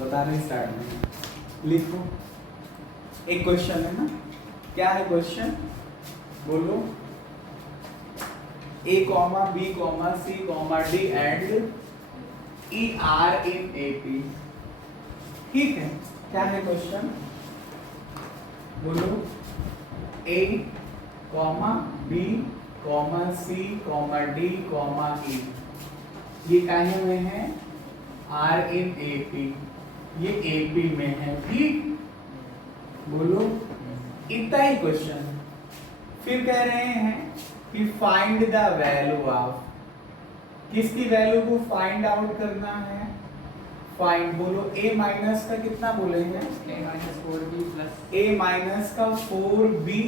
बताने स्टार्ट में लिखो। एक क्वेश्चन है ना, क्या है क्वेश्चन बोलो। A, B, C, D and E are in AP। ठीक है, क्या है क्वेश्चन बोलो। A, B, C, D, E ये काहे में है, R in AP, ये AP में है। ठीक, बोलो इतना ही क्वेश्चन। फिर कह रहे हैं कि फाइंड द वैल्यू ऑफ, किसकी वैल्यू को फाइंड आउट करना है। फाइंड बोलो A माइनस का कितना बोले हैं, A minus 4B plus A minus का 4B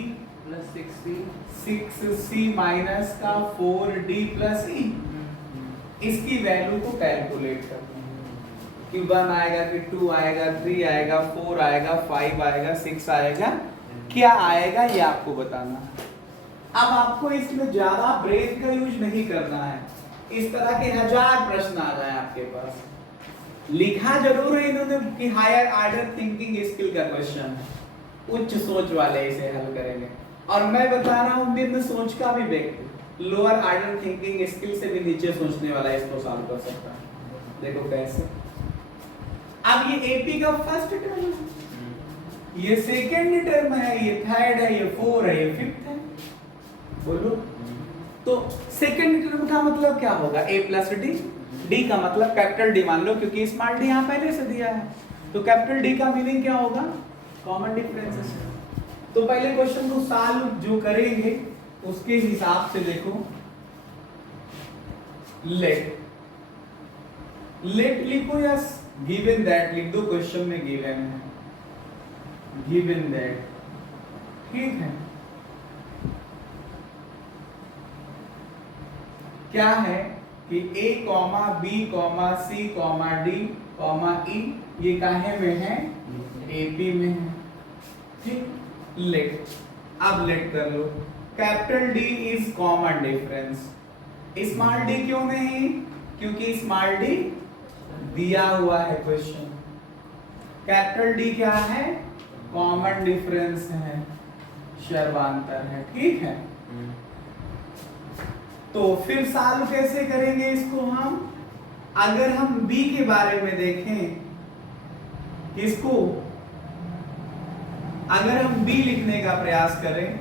plus 6C 6C minus का 4D प्लस E, इसकी वैल्यू को कैलकुलेट करना है कि 1 आएगा कि 2 आएगा, 3 आएगा, 4 आएगा, 5 आएगा, 6 आएगा, क्या आएगा ये आपको बताना है। अब आपको इसमें ज्यादा ब्रेन का यूज नहीं करना है। इस तरह के 1000 प्रश्न आ जाए आपके पास, लिखा जरूर है इन्होंने कि हायर ऑर्डर थिंकिंग स्किल का क्वेश्चन है, उच्च सोच वाले इसे हल करेंगे। और मैं बता रहा हूँ निम्न सोच का भी व्यक्ति लोअर ऑर्डर थिंकिंग स्किल से भी नीचे सोचने वाला इसको सॉल्व कर सकता है। देखो कैसे। अब ये एपी का फर्स्ट टर्म है, ये सेकंड टर्म है, ये थर्ड है, ये 4 है, ये 5th है। बोलो तो सेकंड टर्म का मतलब क्या होगा, a प्लस डी। डी का मतलब कैपिटल डी मान लो, क्योंकि स्मॉल डी यहाँ पहले से दिया है, तो कैपिटल डी का मीनिंग क्या होगा, कॉमन डिफरेंसेस। तो पहले क्वेश्चन को सॉल्व जो करेंगे उसके हिसाब से देखो। लेट लिखो या गिवन दैट लिख दो, क्वेश्चन में गिवन है गिवन दैट। ठीक है, क्या है कि A, B, C, D, E ये काहे में है, AP में है। ठीक, लेट अब लेट कर लो। Capital D is common difference, small d क्यों नहीं, क्योंकि स्मॉल d दिया हुआ है क्वेश्चन। कैपिटल D क्या है, कॉमन डिफरेंस है, सर्वांतर है। ठीक है, तो फिर सॉल्व कैसे करेंगे इसको हम। अगर हम b के बारे में देखें, इसको अगर हम b लिखने का प्रयास करें,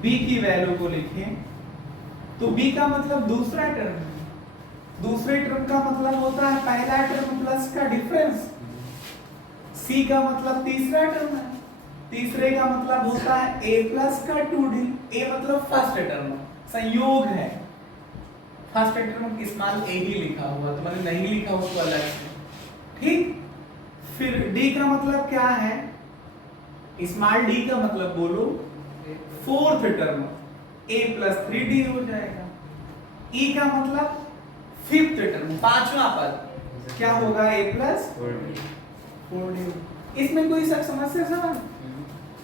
b की वैल्यू को लिखें, तो b का मतलब दूसरा टर्म है। दूसरे टर्म का मतलब होता है पहला टर्म प्लस का डिफरेंस। c का मतलब तीसरा टर्म है, तीसरे का मतलब होता है a प्लस का 2d। a मतलब फर्स्ट टर्म, संयोग है। फर्स्ट टर्म स्मॉल a ही लिखा हुआ, तो मैंने नहीं लिखा हुआ तो अलग से। ठीक, फिर d का मतलब क्या है, स्मॉल d का मतलब बोलो fourth term, a plus 3d हो जाएगा। e का मतलब फिफ्थ टर्म, पांचवा पद, क्या होगा, a प्लस 4d। इसमें कोई समस्या सवाल।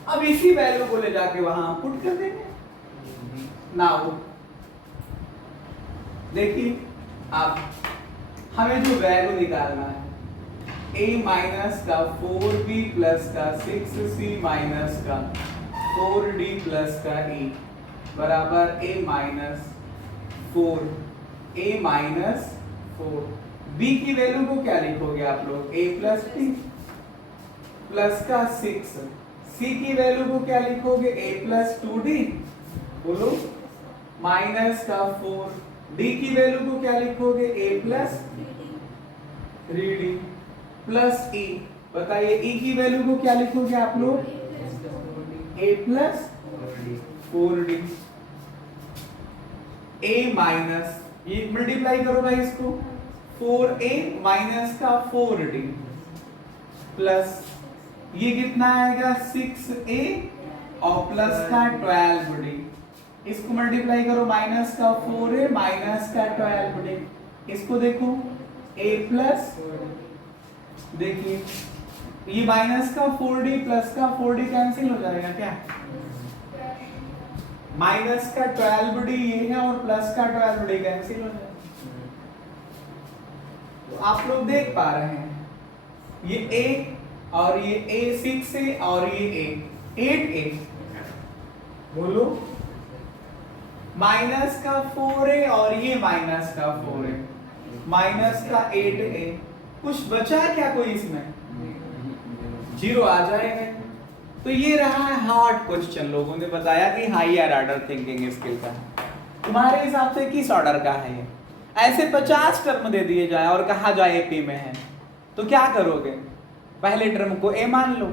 अब इसी वैल्यू को ले जाके वहां पुट कर देंगे। नाउ देखिए, अब हमें जो वैल्यू निकालना है, a माइनस का 4b प्लस का 6c माइनस का 4d प्लस का e बराबर a minus 4, a minus 4। b की वैल्यू को क्या लिखोगे आप लोग, a प्लस टी प्लस का 6। c की वैल्यू को क्या लिखोगे, a प्लस 2d, बोलो माइनस का 4। d की वैल्यू को क्या लिखोगे, a plus 3d plus e। बताइए e की वैल्यू को क्या लिखोगे आप लोग, a plus 4d। a minus, ये मल्टीप्लाई करो भाई इसको, 4a माइनस का 4d प्लस ये कितना आएगा 6a और प्लस का 12d। इसको मल्टीप्लाई करो, माइनस का 4a माइनस का 12d। इसको देखो a प्लस, देखिए ये माइनस का 4d प्लस का 4d कैंसिल हो जाएगा क्या, माइनस का 12d ये है और प्लस का 12d कैंसिल हो जाएगा। तो आप लोग देख पा रहे हैं ये A और ये A 6A और ये A 8A, बोलो माइनस का 4A और ये माइनस का 4A, माइनस का 8A, कुछ बचा क्या कोई इसमें? जीरो आ जाएगा। तो ये रहा है हार्ड क्वेश्चन, लोगों ने बताया कि हायर ऑर्डर थिंकिंग स्किल का है। तुम्हारे हिसाब से किस ऑर्डर का है ये? ऐसे 50 टर्म दे दिए जाए और कहा जाए AP में है तो क्या करोगे? पहले टर्म को A मान लो,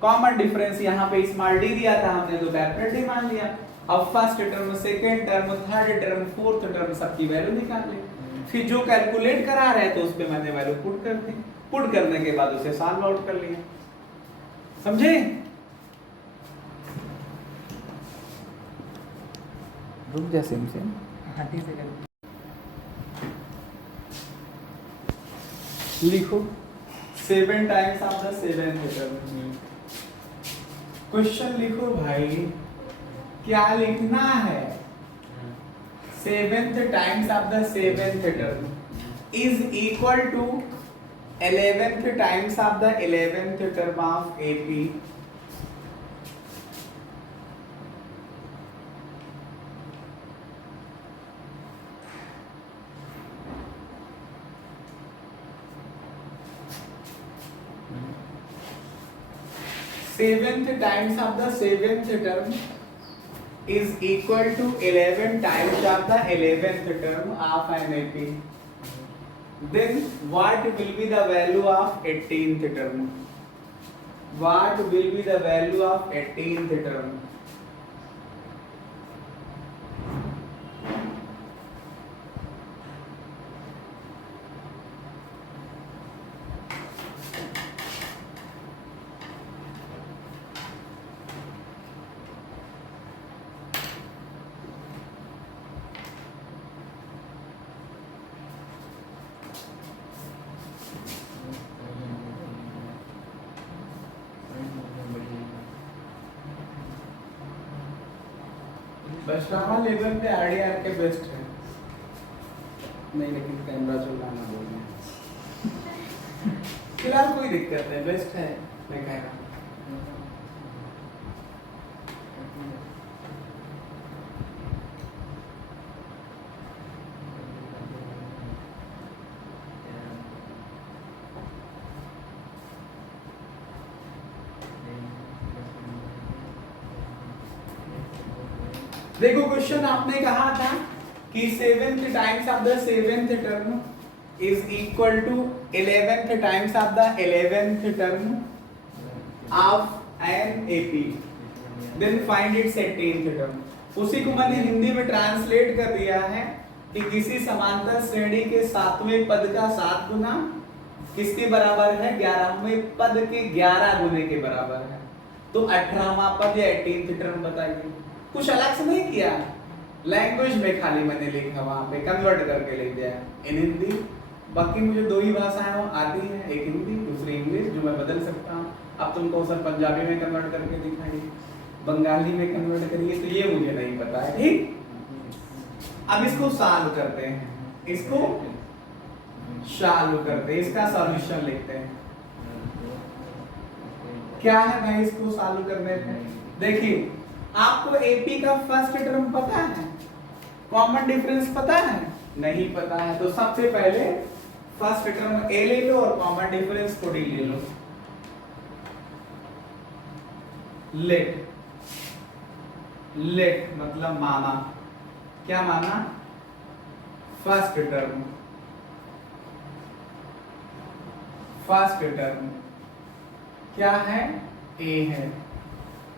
कॉमन डिफरेंस यहाँ पे स्मॉल d दिया था हमने तो डेफिनेटली मान लिया। अब first term, second term, third term, fourth term सबकी वैल्यू निकाल ली, फिर जो कैलकुलेट करा रहे हैं तो उस पे मैंने वैल्यू पुट कर दी, पुट करने के बाद उसे सॉल्व आउट कर लिया। समझे? रुक जा सिम से। हाँ ठीक है। लिखो 7 times of the 7th term. Question लिखो भाई, क्या लिखना है? 7th times of the 7th term is equal to 11th times of the 11th term of AP। Seventh times of the 7th term is equal to 11 times of the 11th term of an AP. Then what will be the value of 18th term? What will be the value of 18th term? बशरामा level पे RDR के best है। नहीं लेकिन camera चलाना बोल रहे हैं। फिलहाल कोई दिक्कत नहीं, बेस्ट है मैं कह रहा हूँ। देखो क्वेश्चन आपने कहा था कि 7th times of the 7th term is equal to 11th times of the 11th term of an AP, then find its 18th term. उसी को मैंने हिंदी में ट्रांसलेट कर दिया है कि किसी समांतर श्रेणी के 7वें पद का 7 गुना किसके बराबर है? 11वें पद के 11 गुने के बराबर है। तो 18वां पद या 18th टर्म बताइए। कुछ अलग से नहीं किया, लैंग्वेज में खाली मैंने लिखा, वहां पे कन्वर्ट करके लिख दिया इन हिंदी। बाकी मुझे 2 ही भाषाएं आती हैं, एक हिंदी दूसरी इंग्लिश, जो मैं बदल सकता हूँ। अब तुमको सर पंजाबी में कन्वर्ट करके दिखाइए, बंगाली में कन्वर्ट करिए, तो ये मुझे नहीं पता है। ठीक, अब इसको सॉल्व करते हैं, इसको सॉल्व करते हैं, इसका सॉल्यूशन लिखते हैं। क्या है भाई इसको सॉल्व करने पे? देखिए आपको AP का फर्स्ट टर्म पता है, कॉमन डिफरेंस पता है? नहीं पता है, तो सबसे पहले फर्स्ट टर्म A ले लो और कॉमन डिफरेंस को D ले लो। लेट मतलब माना, क्या माना? फर्स्ट टर्म, फर्स्ट टर्म क्या है? A है,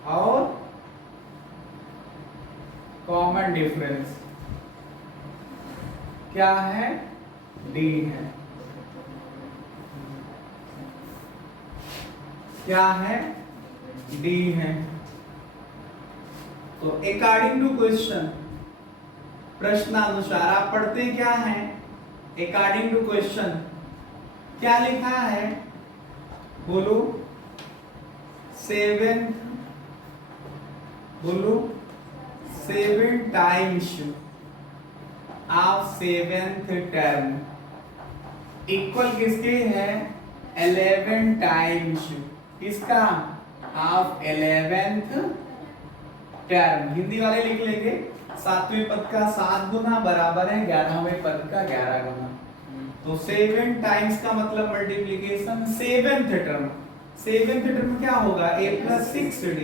और कॉमन डिफरेंस क्या है? D है। क्या है? D है। तो अकॉर्डिंग टू क्वेश्चन, प्रश्नानुसार आप पढ़ते क्या है? अकॉर्डिंग टू क्वेश्चन क्या लिखा है? बोलो 7, बोलो 7 times of 7th term equal किसके है? 11 टाइम्स किसका ऑफ 11th टर्म। हिंदी वाले लिख लेंगे 7वें पद का 7 गुना बराबर है 11वें पद का 11 गुना। तो 7 टाइम्स का मतलब multiplication 7th term. 7th term क्या होगा a plus 6d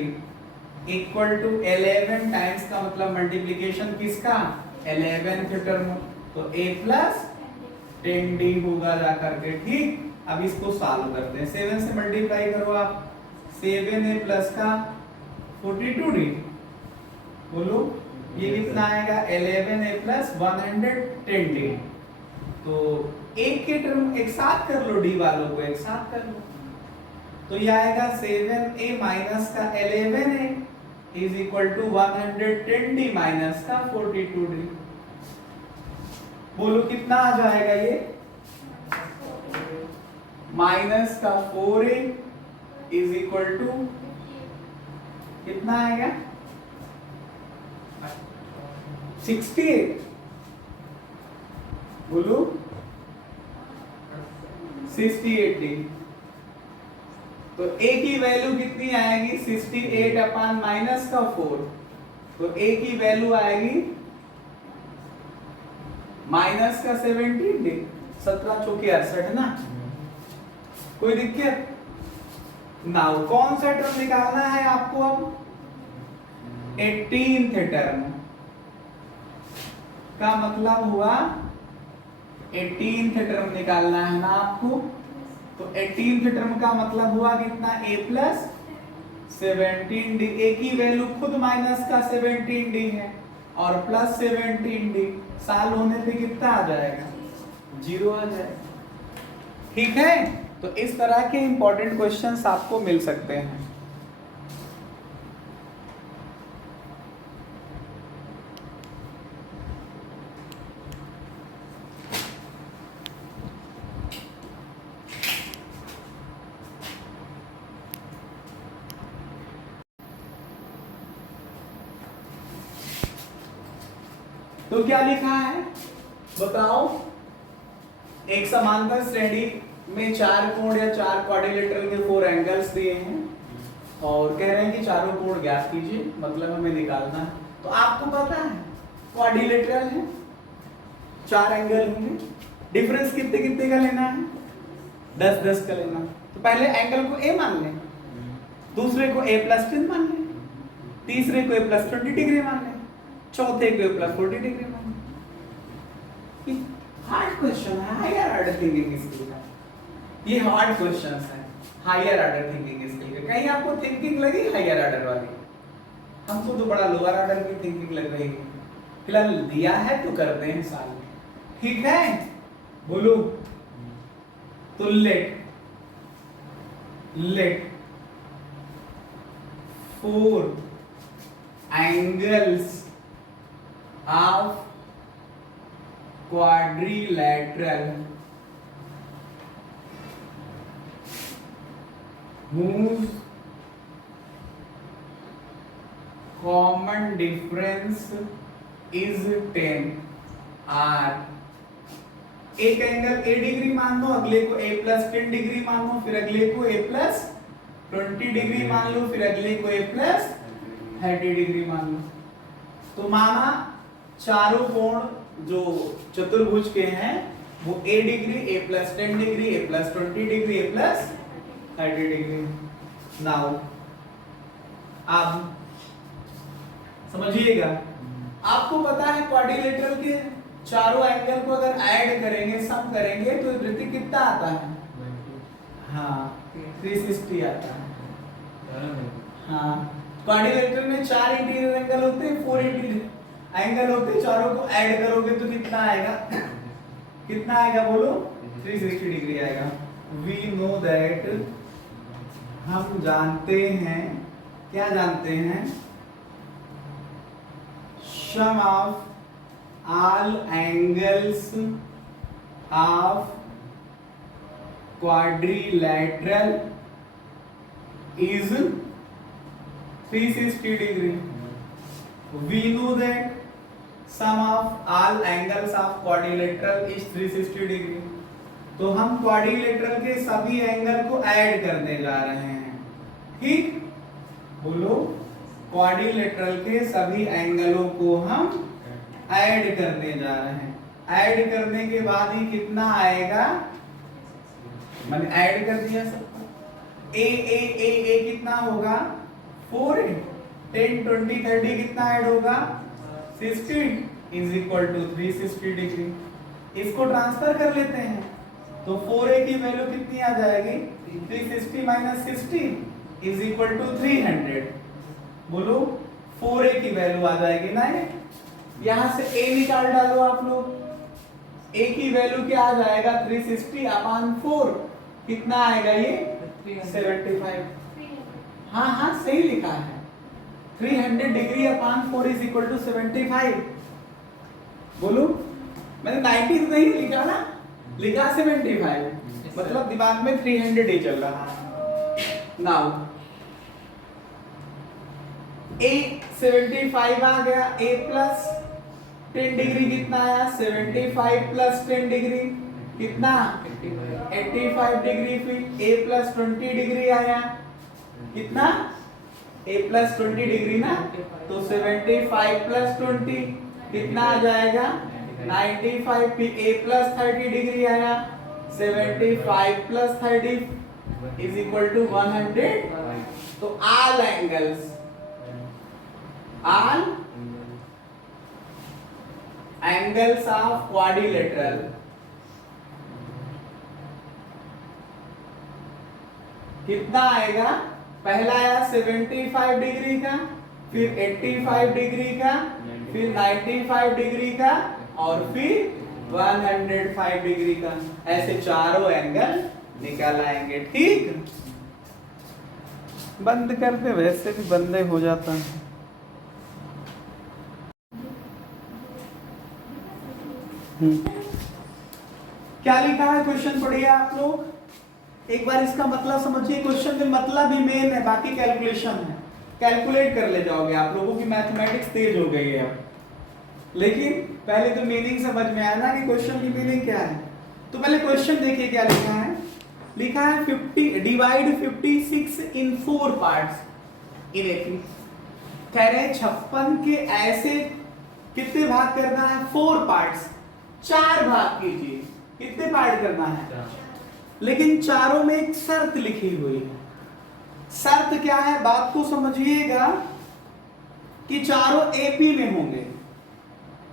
equal to 11 times का मतलब मल्टीप्लिकेशन किसका 11th टर्म। तो a प्लस 10d होगा जाकर के। ठीक, अब इसको सॉल्व करते हैं। 7 से मल्टीप्लाई करो आप, 7a प्लस का 42d, बोलो ये कितना आएगा 11a प्लस 110d। तो एक के टर्म एक साथ कर लो, डी वालों को एक साथ कर लो, तो ये आएगा 7a माइनस का 11a is equal to 110d minus का 42d। बोलो कितना आ जाएगा ये माइनस का 4a इज इक्वल टू कितना आएगा 68। बोलो 68d। तो a की वैल्यू कितनी आएगी 68 अपान माइनस का 4। तो a की वैल्यू आएगी माइनस का 17d, 17 चौके 68 ना। कोई दिक्कत? नाउ कौन सा टर्म निकालना है आपको अब 18th टर्म का मतलब हुआ 18th टर्म निकालना है ना आपको। तो 18th टर्म का मतलब हुआ कितना a प्लस 17d। a की वैल्यू खुद माइनस का 17d है और प्लस 17d, साल होने पे कितना आ जाएगा 0 आ जाएगा। ठीक है, तो इस तरह के इंपॉर्टेंट क्वेश्चंस आपको मिल सकते हैं। तो क्या लिखा है बताओ। एक समांतर श्रेणी में 4 कोण या 4 क्वाड्रिलेटरल के 4 एंगल्स दिए हैं और कह रहे हैं कि चारों कोण ज्ञात कीजिए, मतलब हमें निकालना है। तो आपको पता है क्वाड्रिलेटरल है, 4 एंगल होंगे, डिफरेंस कितने कितने का लेना है 10-10 का लेना। तो पहले एंगल को a मान लें, दूसरे को a प्लस 10 मान लें, तीसरे को a प्लस 20 डिग्री मान लें, चौथे को a प्लस 40 डिग्री मान लें। हार्ड क्वेश्चन है, हायर ऑर्डर थिंकिंग स्किल का। ये हार्ड क्वेश्चंस हैं हायर ऑर्डर थिंकिंग स्किल के। कहीं आपको थिंकिंग लगी हायर ऑर्डर वाली? हमको तो बड़ा लोअर ऑर्डर की थिंकिंग लग रही है। फिलहाल दिया है तो करते हैं साल। ठीक है, बोलो। तो let 4 angles of quadrilateral whose common difference is 10 are। एक एंगल a डिग्री मान लो, अगले को a प्लस 10 डिग्री मान लो, फिर अगले को a प्लस 20 डिग्री मान लो, फिर अगले को a प्लस 30 डिग्री मान लो। तो माना चारों कोण जो चतुर्भुज के हैं वो a degree, a plus 10 degree, a plus 20 degree, a plus 30 degree. Now अब समझिएगा, आपको पता है क्वाड्रिलेटरल के चारों एंगल को अगर ऐड करेंगे, सम करेंगे तो वृत्ति कितना आता है? हाँ 360 आता है। हाँ, क्वाड्रिलेटरल में 4 इंटीरियर एंगल होते हैं, 4 इंटीरियर एंगल होते हैं, चारों को ऐड करोगे तो कितना आएगा? कितना आएगा बोलो? 360 डिग्री आएगा। वी नो दैट, हम जानते हैं, क्या जानते हैं? Sum of all angles of quadrilateral is 360 degree. We know that sum of all angles of quadrilateral is 360 degree। तो हम क्वाड्रिलेटरल के सभी एंगल को ऐड करने जा रहे हैं, ठीक? बोलो, क्वाड्रिलेटरल के सभी एंगलों को हम ऐड करने जा रहे हैं। ऐड करने के बाद ही कितना आएगा? मैंने ऐड कर दिया सबको। ए कितना होगा? 4a 10 20 30 कितना ऐड होगा? 60 इज इक्वल टू 360 डिग्री। इसको ट्रांसफर कर लेते हैं तो 4a की वैल्यू कितनी आ जाएगी? 360 माइनस 60 इज इक्वल टू 300। बोलो, 4a की वैल्यू आ जाएगी ना? यहां से a निकाल डालो आप लोग। a की वैल्यू क्या आ जाएगा? 360 अपॉन 4 कितना आएगा? ये 75। हाँ हाँ सही लिखा है। 300 degree upon 4 is equal to 75। बोलो, मैंने 90 तो नहीं लिखा ना, लिखा 75, मतलब दिमाग में 300 ही चल रहा है। नाउ a 75 आ गया, a प्लस 10 डिग्री कितना आया? 75 प्लस 10 डिग्री कितना? 85 डिग्री। फिर a प्लस 20 डिग्री आया, कितना? a प्लस 20 डिग्री ना, तो 75 प्लस 20 कितना आ जाएगा? 95। फिर a प्लस 30 डिग्री आया, 75 प्लस 30 इज इक्वल टू 100। तो all angles of quadrilateral कितना आएगा? पहला आया 75 डिग्री का, फिर 85 डिग्री का, फिर 95 डिग्री का और फिर 105 डिग्री का। ऐसे चारों एंगल निकाल आएंगे, ठीक? बंद कर दे, वैसे भी बंदे हो जाता है। क्या लिखा है क्वेश्चन पढ़िए आप लोग। एक बार इसका मतलब समझिए। क्वेश्चन में मतलब ही मेन है, बाकी कैलकुलेशन है। कैलकुलेट कर ले जाओगे आप लोगों की मैथमेटिक्स तेज हो गई है अब। लेकिन पहले तो मीनिंग समझ में आया ना कि क्वेश्चन की मीनिंग क्या है। तो पहले क्वेश्चन देखिए क्या लिखा है। लिखा है 50 डिवाइड 56 इन 4 पार्ट्स इन 80। कह रहे हैं 56 के ऐसे कितने भाग करना है? 4 पार्ट्स, 4 भाग कीजिए। कितने पार्ट करना है? लेकिन चारों में एक शर्त लिखी हुई है। शर्त क्या है? बात को समझिएगा कि चारों एपी में होंगे,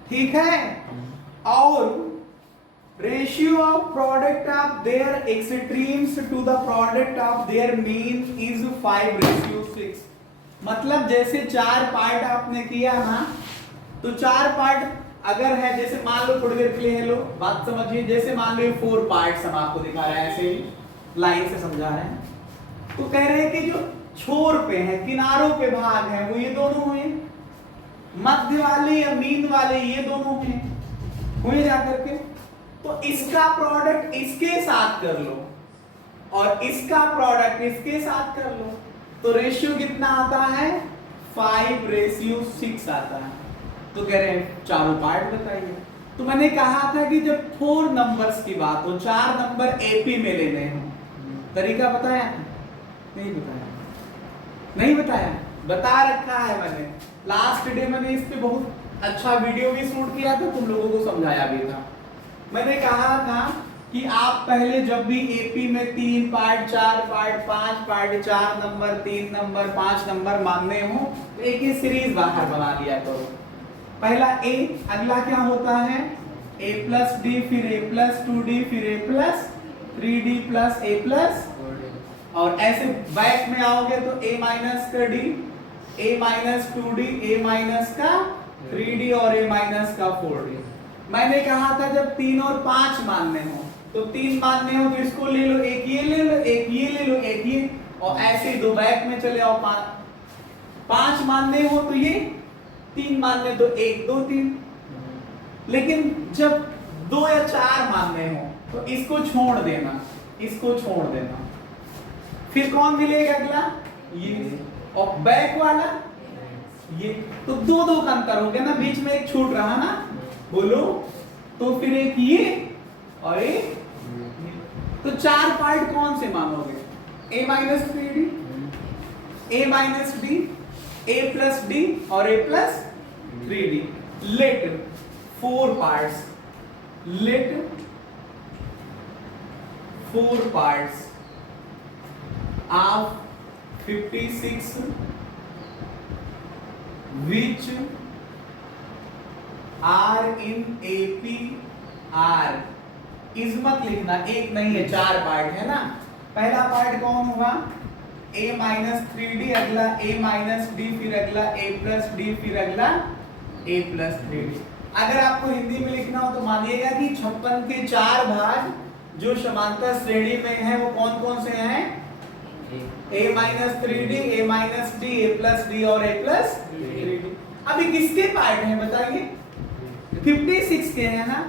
ठीक है? और ratio of product of their extremes to the product of their mean is 5:6। मतलब जैसे 4 पार्ट आपने किया ना, तो 4 पार्ट अगर है, जैसे मान लो थोड़ी देर के लिए, हेलो बात समझिए। जैसे मान लो 4 पार्ट्स हम आपको दिखा रहे हैं, ऐसे ही लाइन से समझा रहे हैं। तो कह रहे हैं कि जो छोर पे है, किनारों पे भाग है, वो ये दोनों हुए। मध्य वाले या मीन वाले ये दोनों हुए जाकर के। तो इसका प्रोडक्ट इसके साथ कर लो और इसका प्रोडक्ट इसके साथ कर लो, तो रेशियो कितना आता है? 5:6 आता है। तो कह रहे हैं चारों पार्ट बताइए। तो मैंने कहा था कि जब 4 नंबर्स की बात हो, 4 नंबर एपी में लेने हो, तरीका बताया? नहीं बताया? नहीं बताया? बता रखा है मैंने। लास्ट डे मैंने इस पे बहुत अच्छा वीडियो भी शूट किया था, तुम लोगों को समझाया भी था। मैंने कहा था कि आप पहले जब भी एपी में 3 part, 4 part, 5 part, 4 number, 3 number, 5 number मानने हो तो एक ही सीरीज बाहर बना लिया करो। पहला a, अगला क्या होता है? a प्लस डी, फिर a प्लस 2d, फिर a plus 3d plus a plus, और ऐसे बैक में आओगे तो a माइनस का d, a minus 2d, a minus का 3d और a माइनस का 4d। मैंने कहा था जब 3 और 5 मानने हो तो 3 मानने हो तो इसको ले लो, एक ये ले लो, एक ये ले लो, एक ये, और ऐसे दो बैक में चले आओ। 5 मानने हो तो ये, 3 मानने तो 1 2 3। लेकिन जब 2 या 4 मानने हो तो इसको छोड़ देना, इसको छोड़ देना। फिर कौन मिलेगा अगला? ये, और बैक वाला ये। तो 2 2 का अंतर हो गया ना, बीच में एक छूट रहा ना। बोलो, तो फिर एक ये और एक तो चार पार्ट कौन से मानोगे? a minus 3d, a minus d, a plus d और a plus 3d. Let four parts, let four parts of 56 which are in APR. इस मत लिखना, एक नहीं है, चार पार्ट है ना. पहला पार्ट कौन होगा? a माइनस 3d, अगला a माइनस d, फिर अगला a प्लस d, फिर अगला a प्लस 3d. अगर आपको हिंदी में लिखना हो तो मानिएगा कि 56 के चार भाग जो समांतर श्रेणी में है वो कौन कौन से हैं? a minus 3d, a minus d, a plus d और a प्लस 3d. अभी किसके पार्ट हैं बताइए? 56 के हैं ना.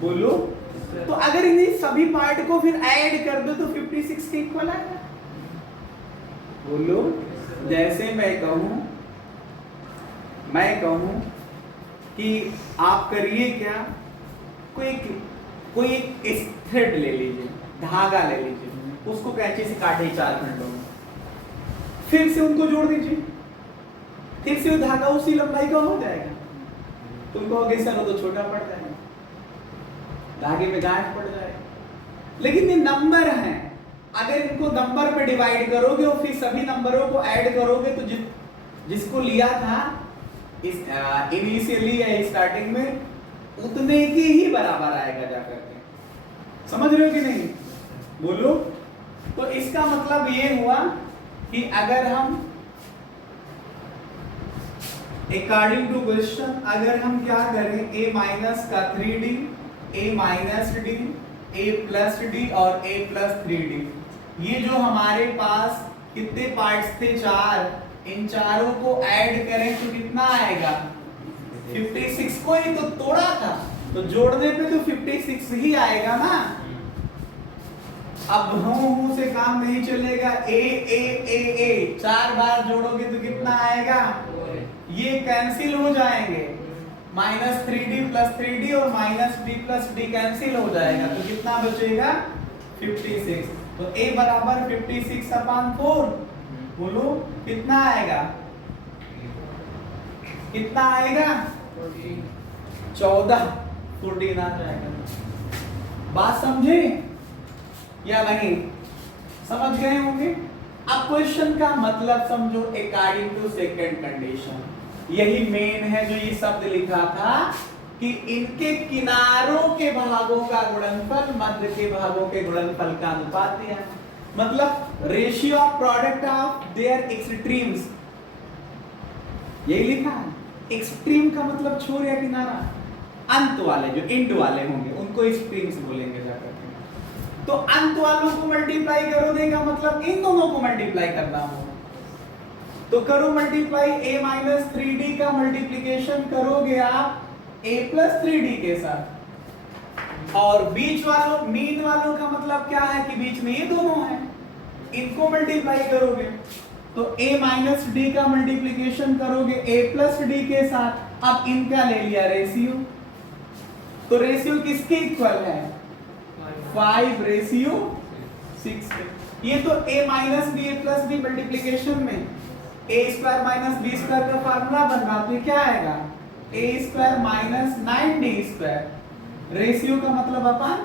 बोलो. तो अगर इन्हीं सभी पार्ट को फिर ऐड कर दो तो 56 के इक्वल आएगा. बोलो. जैसे मैं कहूं कि आप करिए क्या, कोई एक थ्रेड ले लीजिए, धागा ले लीजिए, उसको कैंची से काटे 4 खंडों में, फिर से उनको जोड़ दीजिए, फिर से वो धागा उसी लंबाई का हो जाएगा. तुम कहोगे सर वो तो छोटा पड़ जाएगा, धागे में गांठ पड़ जाएगा. लेकिन ये नंबर हैं, अगर इनको नंबर पे डिवाइड करोगे और फिर सभी नंबरों को ऐड करोगे तो जिसको लिया था इस इनिशियली या स्टार्टिंग में उतने के ही बराबर आएगा जाकर के. समझ रहे हो कि नहीं? बोलो. तो इसका मतलब ये हुआ कि अगर हम अकॉर्डिंग टू क्वेश्चन अगर हम क्या करें, a माइनस का 3d, a minus d, a plus d और a प्लस 3d, ये जो हमारे पास कितने पार्ट्स थे? 4. इन चारों को ऐड करें तो कितना आएगा? 56 को ही तो तोड़ा था, तो जोड़ने पे तो 56 ही आएगा ना. अब हूं से काम नहीं चलेगा. a 4 बार जोड़ोगे तो कितना आएगा? ये कैंसिल हो जाएंगे. माइनस 3d प्लस 3d और minus d plus d cancel हो जाएगा, तो कितना बचेगा? 56. तो a बराबर 56/4. बोलो कितना आएगा? कितना आएगा? 14 14 आ जाएगा. बात समझे या नहीं? समझ गए होंगे. अब क्वेश्चन का मतलब समझो. अकॉर्डिंग टू सेकंड कंडीशन, यही मेन है जो ये शब्द लिखा था कि इनके किनारों के भागों का गुणनफल मध्य के भागों के गुणनफल का अनुपात दिया है. मतलब ratio of product of their extremes, यही लिखा है. एक्सट्रीम का मतलब छोर या किनारा. अंत वाले जो एंड वाले होंगे उनको एक्सट्रीम्स बोलेंगे जाकर के. तो अंत वालों को मल्टीप्लाई करोगे का मतलब इन दोनों को मल्टीप्लाई करना होगा. तो करो मल्टीप्लाई. a माइनस 3d का मल्टीप्लीकेशन करोगे आप a प्लस 3d के साथ, और बीच वालों मीन वालों का मतलब क्या है कि बीच में ये दोनों हैं, इनको मल्टीप्लाई करोगे. तो a माइनस d का मल्टीप्लीकेशन करोगे a प्लस d के साथ. अब इनका ले लिया रेशियो, तो रेशियो किसके इक्वल है? 5:6. ये तो a minus b a plus b multiplication में a square minus b square का फार्मूला बन रहा, तो क्या आएगा? a square minus 9d square. Ratio का मतलब अपन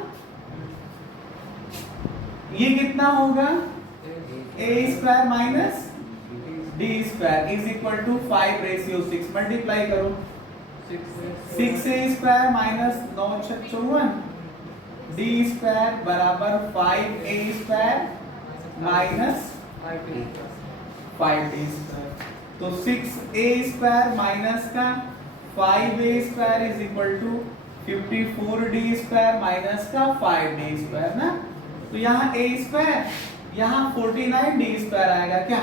ये कितना होगा? a square minus d square is equal to 5:6. Multiply करो. 6a square minus 9 54 d square बराबर 5a square minus 5d square. तो 6a स्क्वायर माइनस का 5a square is equal to 54d square minus का 5d स्क्वायर ना. तो यहाँ a square, यहाँ 49d square आएगा. क्या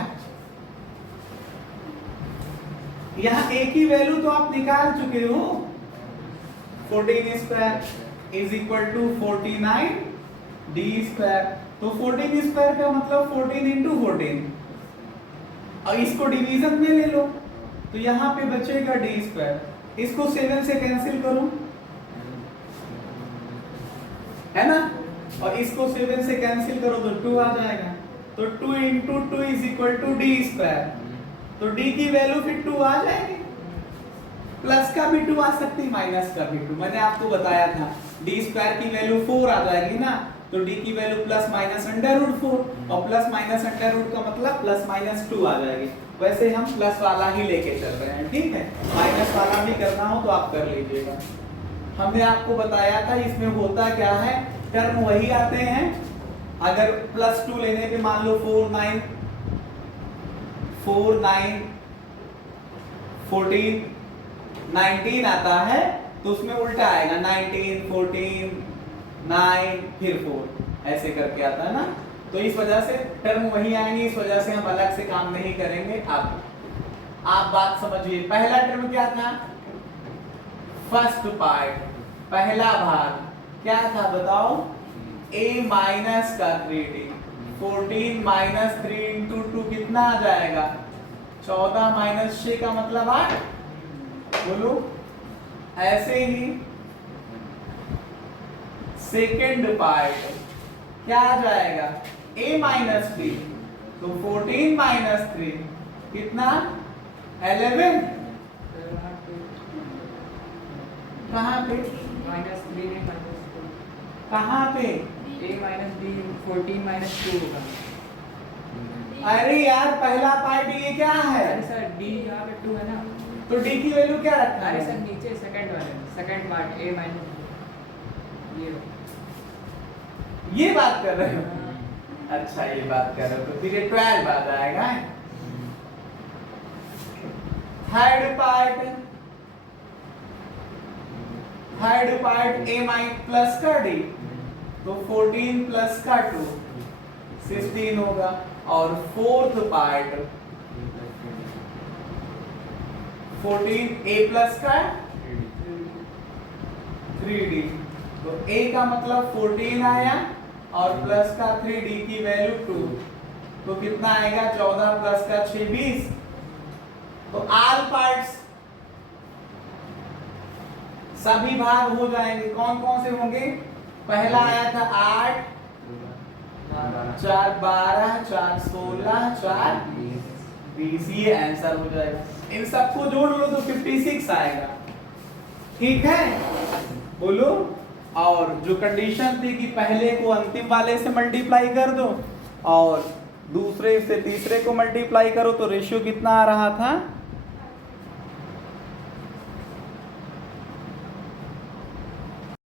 यहाँ a की वैल्यू तो आप निकाल चुके हो. 14 square is equal to 49d square. तो 14 स्क्वायर का मतलब 14 इंटू 14, और इसको डिवीजन में ले लो तो यहाँ पे बचेगा d स्क्वायर. इसको 7 से कैंसिल करो, है ना. और इसको 7 से कैंसिल करो तो 2 आ जाएगा। तो 2 into 2 is equal to D square. तो डी की वैल्यू फिर 2 आ जाएगी। प्लस का भी 2 आ सकती, माइनस का भी 2। मैंने आपको बताया था डी स्क्वायर की वैल्यू 4 आ जाएगी ना, तो डी की value plus minus under root 4, और प्लस माइनस अंडर रूट का मतलब प्लस माइनस 2 आ जाएगी। वैसे हम प्लस वाला ही लेके चल रहे हैं, ठीक है। माइनस वाला भी करना हो तो आप कर लीजिएगा। हमने आपको बताया था इसमें होता क्या है, टर्म वही आते हैं। अगर प्लस 2 लेने पे मान लो 4 9 14 19 आता है, तो उसमें उल्टा आएगा 19 14 9 फिर 4 ऐसे करके आता है ना। तो इस वजह से टर्म वही आएंगे, इस वजह से हम अलग से काम नहीं करेंगे। आप बात समझिए। पहला टर्म क्या था, फर्स्ट पार्ट, पहला भाग क्या था बताओ, a माइनस का 3d। 14 माइनस 3 इंटू 2 कितना आ जाएगा, 14 माइनस 6 का मतलब 8। बोलो। ऐसे ही सेकेंड पार्ट क्या आ जाएगा, a माइनस 3, तो 14 माइनस 3 कितना 11। कहाँ पे, -3 है -2। कहाँ पे, a माइनस b 14 माइनस 2 होगा। अरे यार पहला पार्ट ये क्या है, अरे सर d यहाँ पे 2 है ना, तो d की वैल्यू क्या रखना अरे है। सर नीचे सेकंड वाले सेकंड पार्ट a माइनस ये बात कर रहे हो, अच्छा ये बात कर रहे हो, तो फिर ये 12 बाद आएगा। Third part a minus plus का d, तो 14 प्लस का 2 16 होगा। और फोर्थ पार्ट 14 a प्लस का 3d, तो a का मतलब 14 आया और प्लस का 3d की वैल्यू 2, तो कितना आएगा 14 प्लस का 6 20। तो ऑल पार्ट्स सभी भाग हो जाएंगे। कौन कौन से होंगे, पहला आया था 8 4 12 4 16 4 20, ये आंसर हो जाएगा। इन सबको जोड़ लो तो 56 आएगा, ठीक है। बोलो। और जो कंडीशन थी कि पहले को अंतिम वाले से मल्टीप्लाई कर दो और दूसरे से तीसरे को मल्टीप्लाई करो, तो रेशियो कितना आ रहा था